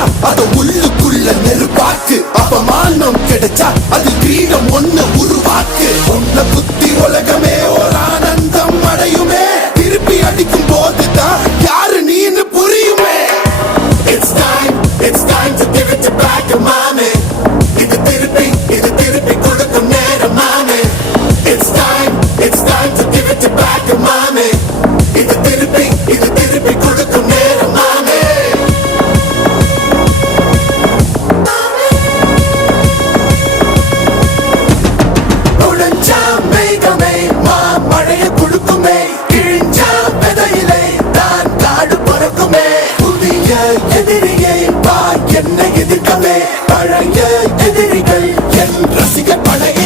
கிடைச்சா அத உள்ளுக்குள்ள நெருப்பாக்கு, அவமானம் கிடைச்சா அது கிரீடம் ஒண்ணு உருவாக்கு. உன்னை புத்தி உலகமே ஒரு ஆனந்தம் அடையுமே, திருப்பி அடிக்கும் போதுதான் யாரு நீன்னு புரியுமே. It's time to give it back, mommy. இது திருப்பி கொடுக்கும் நேரம், mommy. It's time to give it back, mommy. இது திருப்பி கொடுக்கும் நேரம், mommy. உடைஞ்சா மேகமே மழைய கொடுக்குமே, கிழிஞ்சா விதையிலே தான் காடு பறக்குமே. புதிய எதிரியை வா என்னை எதிர்க்கவே, பழைய எதிரிகள் என் ரசிக பழைய